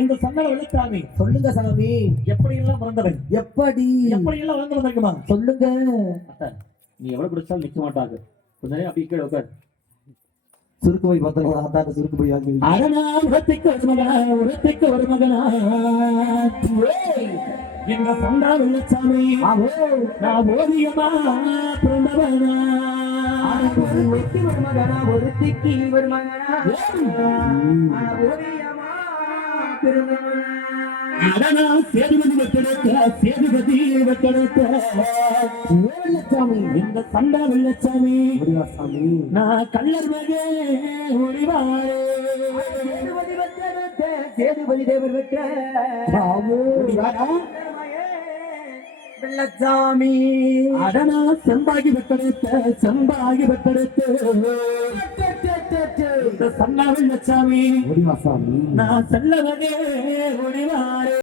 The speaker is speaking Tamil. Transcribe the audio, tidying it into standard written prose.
இந்த சந்தன வெள்ளச்சாமி சொல்லுங்க சாமி. எப்படி எல்லாம் மறந்தவன் எப்படி எப்படி எல்லாம் வளர்ந்து வந்திருக்குமா சொல்லுங்க. நீ எவ்வளவு பிடிச்சாலும் நிக்க மாட்டாங்க. கொஞ்ச நேரம் அப்படி கீழே உட்கார். சுருக்கு போய் பார்த்தா அத்தாட்ட சுருக்கு போய் வாங்கி அதனால் உரத்துக்கு ஒரு மகனா எங்க சந்தா வெள்ளச்சாமி நான் ஓவியமா பிறந்தவனா ஒருத்தி ஒரு மகனா ஒருத்திக்கு ஒரு மகனா ஓவியமா பிறந்தவனா அடனா சேதுபதி வெட்டெடுத்த வெள்ளச்சாமி இந்த சந்தா வெள்ளச்சாமி சாமி நான் கல்லர் மகே ஒளிவாரே சேதுபதி தேவர் வெற்ற வெள்ளச்சாமி அடனா செம்பாகி வெட்டெடுத்த இந்த சந்தா வெள்ளச்சாமி சாமி நான் செல்லவகே ஒளிவாரே.